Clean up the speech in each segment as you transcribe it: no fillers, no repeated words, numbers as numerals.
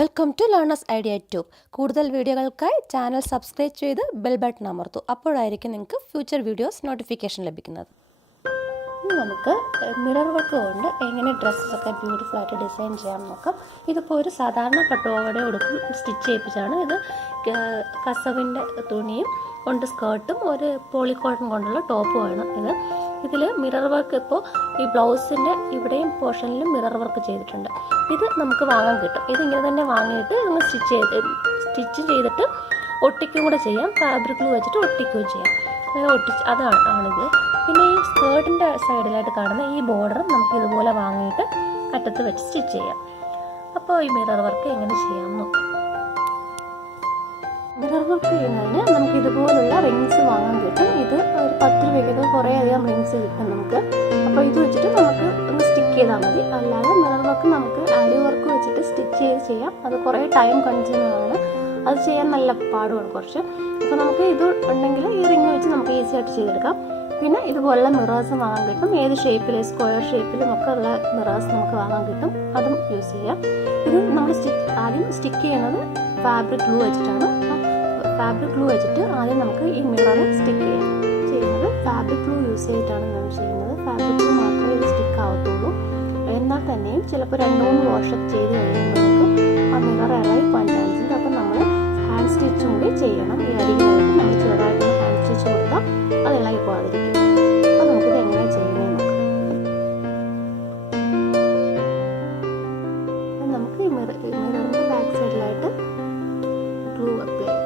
Welcome to learners idea tube. കൂടുതൽ വീഡിയോകൾക്കായി channel subscribe ചെയ്ത് ബെൽ ബട്ടൺ അമർത്തൂ. അപ്പോഴായിരിക്കും നിങ്ങൾക്ക് ഫ്യൂച്ചർ വീഡിയോസ് നോട്ടിഫിക്കേഷൻ ലഭിക്കുന്നത്. ഇനി നമുക്ക് മിറർ വർക്ക് കൊണ്ട് എങ്ങനെ ഡ്രസ്സൊക്കെ ബ്യൂട്ടിഫുൾ ആയിട്ട് ഡിസൈൻ ചെയ്യാൻ നോക്കാം. ഇതിപ്പോൾ ഒരു സാധാരണ പട്ടുപാവാട ഉടുപ്പും സ്റ്റിച്ച് ചെയ്യിപ്പിച്ചാണ്. ഇത് കസവിൻ്റെ തുണിയും കൊണ്ട് സ്കേർട്ടും ഒരു പോളിക്കോട്ടൺ കൊണ്ടുള്ള ടോപ്പുമാണ് ഇത്. ഇതിൽ മിറർ വർക്ക് ഇപ്പോൾ ഈ ബ്ലൗസിൻ്റെ ഇവിടെയും പോർഷനിലും മിറർ വർക്ക് ചെയ്തിട്ടുണ്ട്. ഇത് നമുക്ക് വാങ്ങാൻ കിട്ടും. ഇതിങ്ങനെ തന്നെ വാങ്ങിയിട്ട് നമ്മൾ സ്റ്റിച്ച് ചെയ്തിട്ട് ഒട്ടിക്കും കൂടെ ചെയ്യാം. ഫാബ്രിക് ഗ്ലൂ വെച്ചിട്ട് ഒട്ടിക്കുകയും ചെയ്യാം. അങ്ങനെ ആണിത്. പിന്നെ ഈ സ്കേർട്ടിൻ്റെ സൈഡിലായിട്ട് കാണുന്ന ഈ ബോർഡർ നമുക്ക് ഇതുപോലെ വാങ്ങിയിട്ട് അറ്റത്ത് വെച്ച് സ്റ്റിച്ച് ചെയ്യാം. അപ്പോൾ ഈ മിറർ വർക്ക് എങ്ങനെ ചെയ്യാമെന്ന് നോക്കാം. മിറർ വർക്ക് ചെയ്യുന്നതിന് നമുക്ക് ഇതുപോലുള്ള റിങ്സ് വാങ്ങാൻ കിട്ടും. ഇത് ഒരു 10 രൂപയ്ക്ക് കുറേ അധികം റിങ്സ് കിട്ടും നമുക്ക്. അപ്പോൾ ഇത് വെച്ചിട്ട് നമുക്ക് ഒന്ന് സ്റ്റിക്ക് ചെയ്താൽ മതി. അല്ലാതെ മിറർ വർക്ക് നമുക്ക് ആരി വർക്ക് വെച്ചിട്ട് സ്റ്റിച്ച് ചെയ്ത് ചെയ്യാം. അത് കുറേ ടൈം കൺസ്യൂമിംഗ് ആണ്. അത് ചെയ്യാൻ നല്ല പാടുമാണ് കുറച്ച്. അപ്പോൾ നമുക്ക് ഇത് ഉണ്ടെങ്കിൽ ഈ റിങ് വെച്ച് നമുക്ക് ഈസി ആയിട്ട് ചെയ്തെടുക്കാം. പിന്നെ ഇതുപോലുള്ള മിറേഴ്സ് വാങ്ങാൻ കിട്ടും. ഏത് ഷേപ്പിൽ, സ്ക്വയർ ഷേപ്പിലും ഒക്കെ ഉള്ള മിറേഴ്സ് നമുക്ക് വാങ്ങാൻ കിട്ടും. അതും യൂസ് ചെയ്യാം. ഇത് നമ്മൾ ആദ്യം സ്റ്റിക്ക് ചെയ്യുന്നത് ഫാബ്രിക് ഗ്ലൂ വെച്ചിട്ടാണ്. ഫാബ്രിക് ഗ്ലൂ വെച്ചിട്ട് ആദ്യം നമുക്ക് ഈ മിറർ സ്റ്റിക്ക് ചെയ്യുന്നത് ഫാബ്രിക് ഗ്ലൂ യൂസ് ചെയ്തിട്ടാണ് നമ്മൾ ചെയ്യുന്നത്. ഫാബ്രിക് ഗ്ലൂ മാത്രമേ ഇത് സ്റ്റിക്ക് ആവത്തുള്ളൂ. എന്നാൽ തന്നെയും ചിലപ്പോൾ 2-3 വാഷൊക്കെ ചെയ്ത് കഴിയുമ്പോഴേക്കും ആ മിറർ ഇളകി പോകാൻ ചാൻസ് ഉണ്ട്. അപ്പം നമ്മൾ ഹാൻഡ് സ്റ്റിച്ചും കൂടി ചെയ്യണം. ഈ അരികിലായിട്ട് നമ്മൾ ചെറുതായിട്ട് ഹാൻഡ് സ്റ്റിച്ച് കൊടുത്താൽ അത് ഇളകി പോകാതിരിക്കും. അപ്പോൾ നമുക്കിത് എങ്ങനെ ചെയ്യുന്നത് നോക്കാം. നമുക്ക് ഈ മിററിൻ്റെ ബാക്ക് സൈഡിലായിട്ട് ഗ്ലൂ അപ്ലൈ ചെയ്യാം.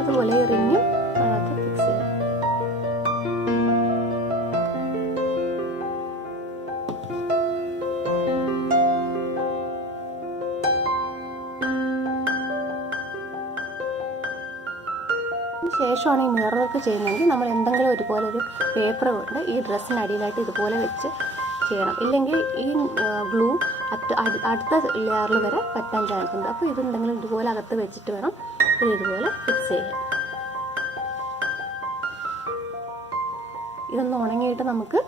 അതുപോലെ ഈ റിങ്ങും അതിനകത്ത് ഫിക്സ് ചെയ്യാം. ശേഷമാണ് ഈ മിറർ വർക്ക് ചെയ്യുന്നതെങ്കിൽ നമ്മൾ എന്തെങ്കിലും ഒരുപോലെ ഒരു പേപ്പർ കൊണ്ട് ഈ ഡ്രസ്സിന് അടിയിലായിട്ട് ഇതുപോലെ വെച്ച് ചെയ്യണം. ഇല്ലെങ്കിൽ ഈ ഗ്ലൂ അടുത്ത ലെയറിൽ വരെ പറ്റാൻ ചാൻസ് ഉണ്ട്. അപ്പോൾ ഇതുണ്ടെങ്കിലും ഇതുപോലെ അകത്ത് വെച്ചിട്ട് വേണം ഇത് ഇതുപോലെ ഫിക്സ് ചെയ്യാൻ. ഇതൊന്ന് ഉണങ്ങിയിട്ട് നമുക്ക്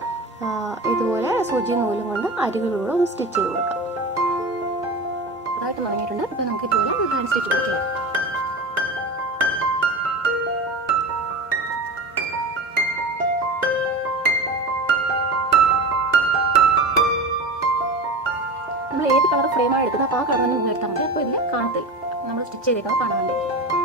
ഇതുപോലെ സൂചി നൂലും കൊണ്ട് അരികിലൂടെ ഒന്ന് സ്റ്റിച്ച് ചെയ്ത് കൊടുക്കാം. അതായിട്ട് ഉണങ്ങിയിട്ടുണ്ട്. അപ്പോൾ നമുക്ക് ഇതുപോലെ ഹാൻഡ് സ്റ്റിച്ച് ചെയ്യാം. നമ്മൾ ഏത് കളർ ഫ്രെയിമാണ് എടുക്കുന്നത് അപ്പോൾ ആ കളർ തന്നെ എടുത്താൽ മതി. അപ്പോൾ ഇതിൽ കാണത്തില്ല, നമ്മൾ സ്റ്റിച്ച് ചെയ്തേക്കുന്നത് കാണാൻ വേണ്ടി.